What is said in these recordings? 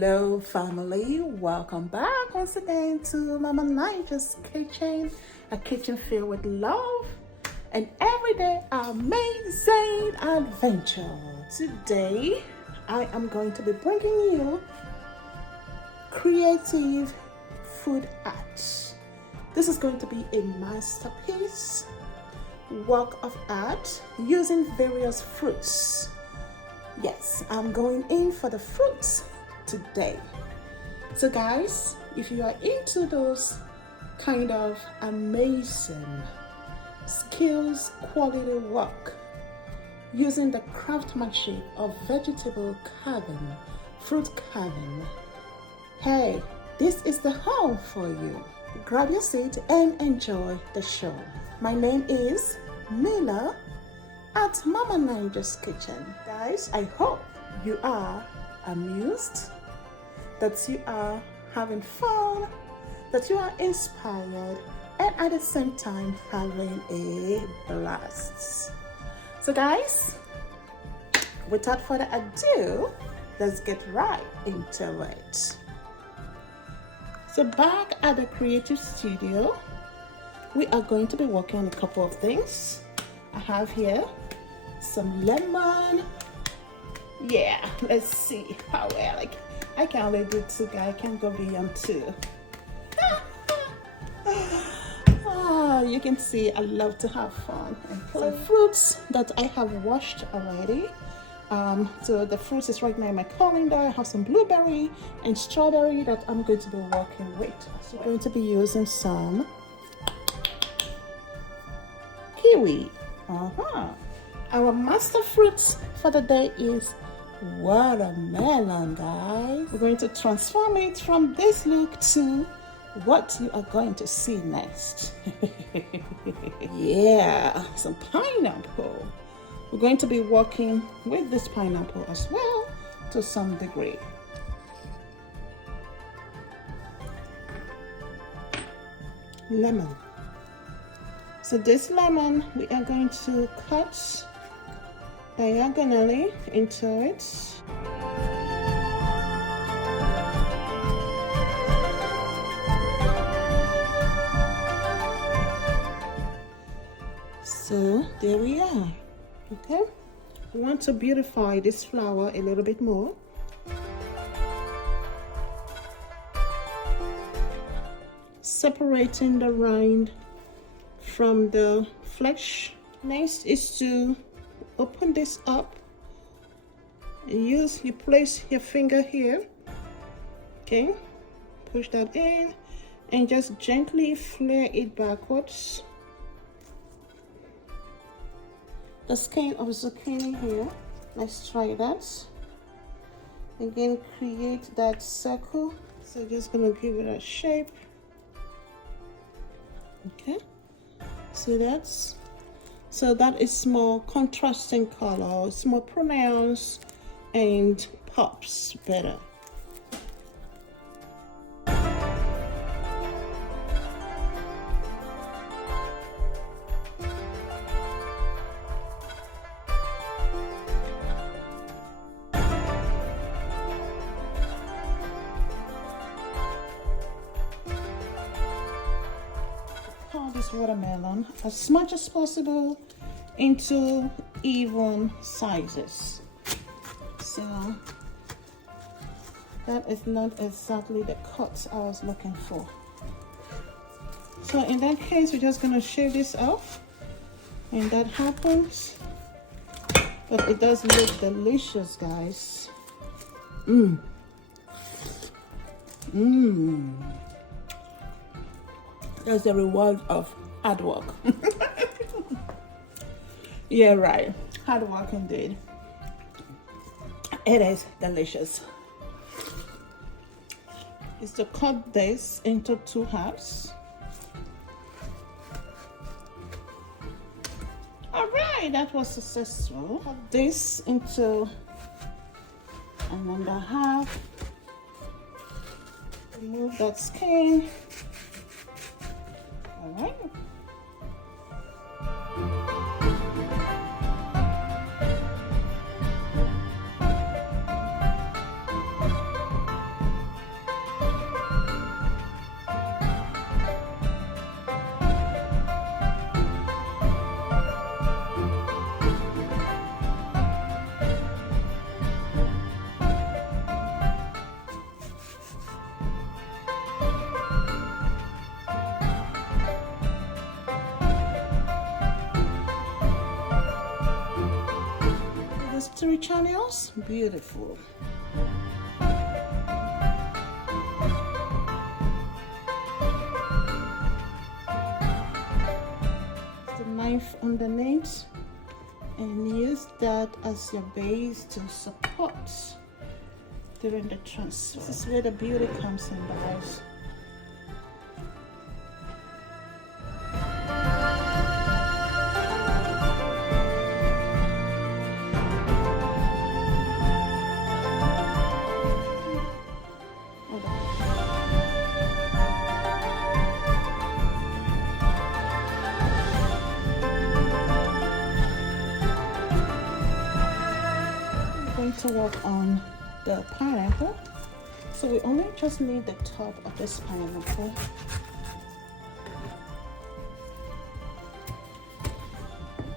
Hello family, welcome back once again to Mama Nigel's kitchen, a kitchen filled with love and everyday amazing adventure. Today I am going to be bringing you creative food art. This is going to be a masterpiece work of art using various fruits. Yes, I'm going in for the fruits today. So guys, if you are into those kind of amazing skills, quality work using the craftsmanship of vegetable carving, fruit carving, hey, this is the home for you. Grab your seat and enjoy the show. My name is Mila at Mama Nigel's Kitchen. Guys, I hope you are amused, that you are having fun, that you are inspired, and at the same time having a blast. So guys, without further ado, let's get right into it. So back at the creative studio, we are going to be working on a couple of things. I have here some lemon. Yeah, let's see how well I can only do two, guys. I can't go beyond two. You can see I love to have fun. And some fruits that I have washed already. So the fruits is right now in my colander. I have some blueberry and strawberry that I'm going to be working with. So I'm going to be using some Kiwi. Our master fruits for the day is watermelon, guys. We're going to transform it from this look to what you are going to see next. Yeah, some pineapple. We're going to be working with this pineapple as well to some degree. Lemon. So this lemon, we are going to cut diagonally into it. So there we are. Okay, we want to beautify this flower a little bit more. Separating the rind from the flesh. Next is to open this up. You place your finger here. Okay, push that in and just gently flare it backwards. The skin of zucchini here, let's try that. Again, create that circle. So just gonna give it a shape. Okay, so that is more contrasting color, it's more pronounced and pops better. This watermelon as much as possible into even sizes. So that is not exactly the cut I was looking for. So in that case, we're just going to shave this off, and that happens. But it does look delicious, guys. That's the reward of hard work. Yeah, right. Hard work indeed. It is delicious. Is to cut this into two halves. All right, that was successful. Cut this into another half. Remove that skin. All right. has 3 channels. Beautiful. The knife underneath, and use that as your base to support during the transfer. This is where the beauty comes in, guys. To work on the pineapple, so we only just need the top of this pineapple.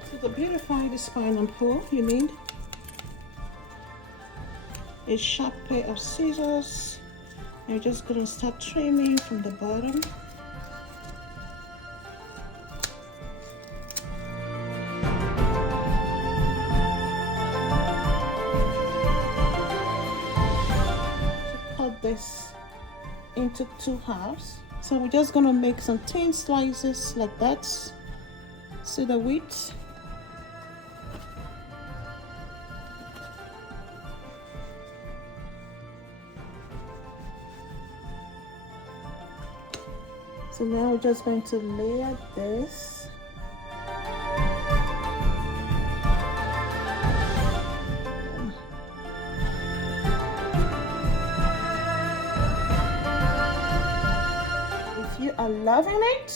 So to beautify this pineapple, you need a sharp pair of scissors. You're just going to start trimming from the bottom. This into 2 halves. So we're just gonna make some thin slices like that. See the width? So now we're just going to layer this. Are loving it,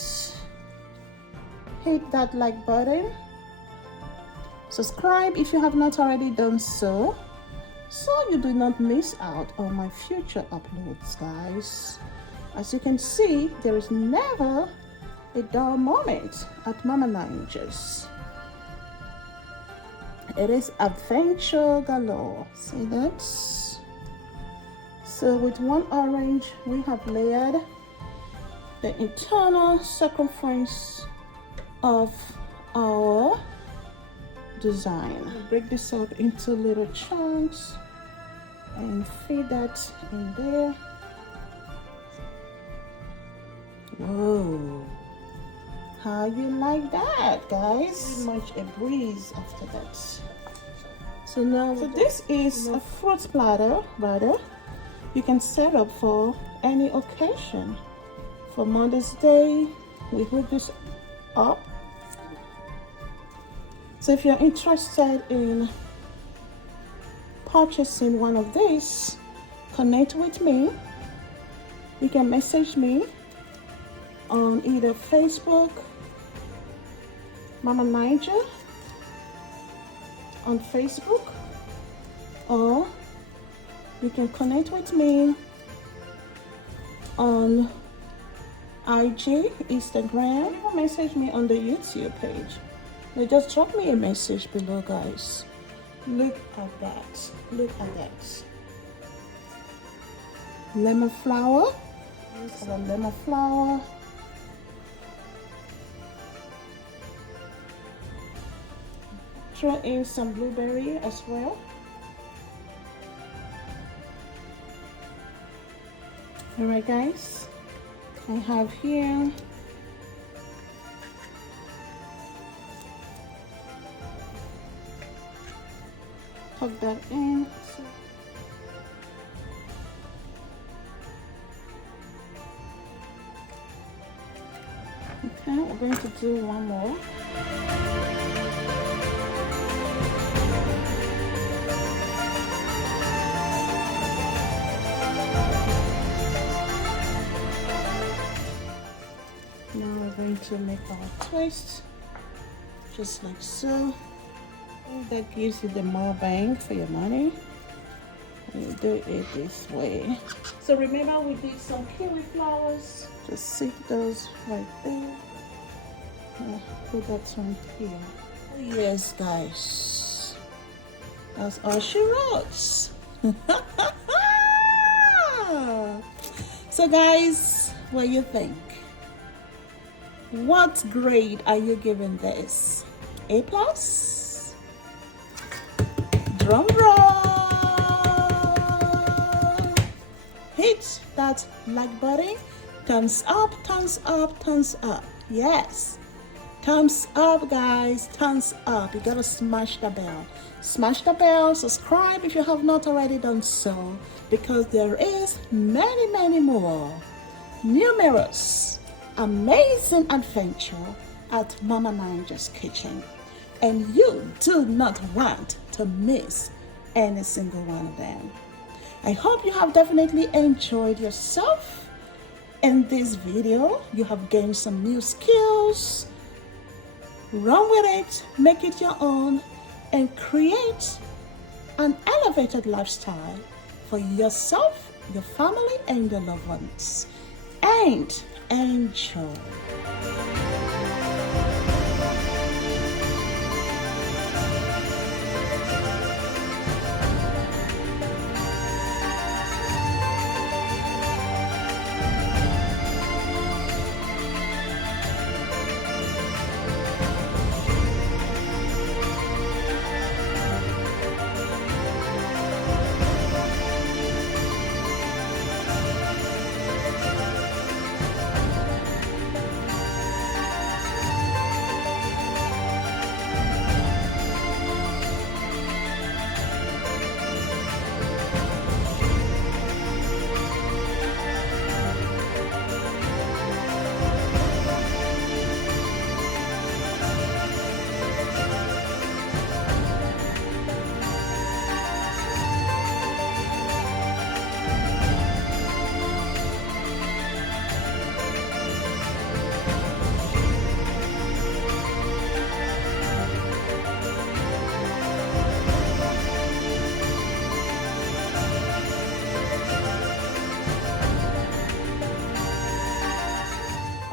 hit that like button, subscribe if you have not already done so you do not miss out on my future uploads, guys. As you can see, there is never a dull moment at Mama Ninja's. It is adventure galore. See that? So with 1 orange, we have layered the internal circumference of our design. Break this up into little chunks and feed that in there. Whoa, how you like that, guys? Pretty much a breeze after that. So now, this is a fruit platter, rather. You can set up for any occasion. For Mother's Day, we hook this up. So if you're interested in purchasing one of these, connect with me. You can message me on either Facebook, Mama Ninja on Facebook, or you can connect with me on IG, Instagram, or message me on the YouTube page. Now just drop me a message below, guys. Look at that. Look at that. Lemon flower. The lemon flower. Throw in some blueberry as well. Alright, guys. I have here tuck that in. Okay, we're going to do one more. Now we're going to make our twist, just like so. That gives you the more bang for your money. You do it this way. So remember, we did some kiwi flowers. Just stick those right there. Put that one here. Oh yes, guys, that's all she wrote. So guys, what do you think? What grade are you giving this? A plus? that like button. Thumbs up, thumbs up, thumbs up. Yes. Thumbs up, guys. Thumbs up. You gotta smash the bell. Smash the bell. Subscribe if you have not already done so, because there is many more numerous amazing adventure at Mama Ninja's kitchen, and you do not want to miss any single one of them. I hope you have definitely enjoyed yourself in this video. You have gained some new skills. Run with it, make it your own, and create an elevated lifestyle for yourself, your family, and your loved ones. And enjoy.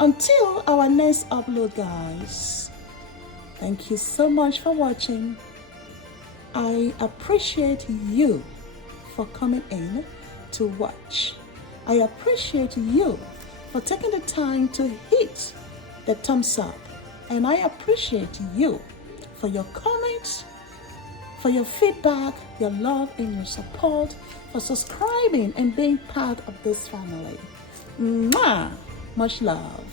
Until our next upload, guys, thank you so much for watching. I appreciate you for coming in to watch. I appreciate you for taking the time to hit the thumbs up. And I appreciate you for your comments, for your feedback, your love and your support, for subscribing and being part of this family. Mwah! Much love.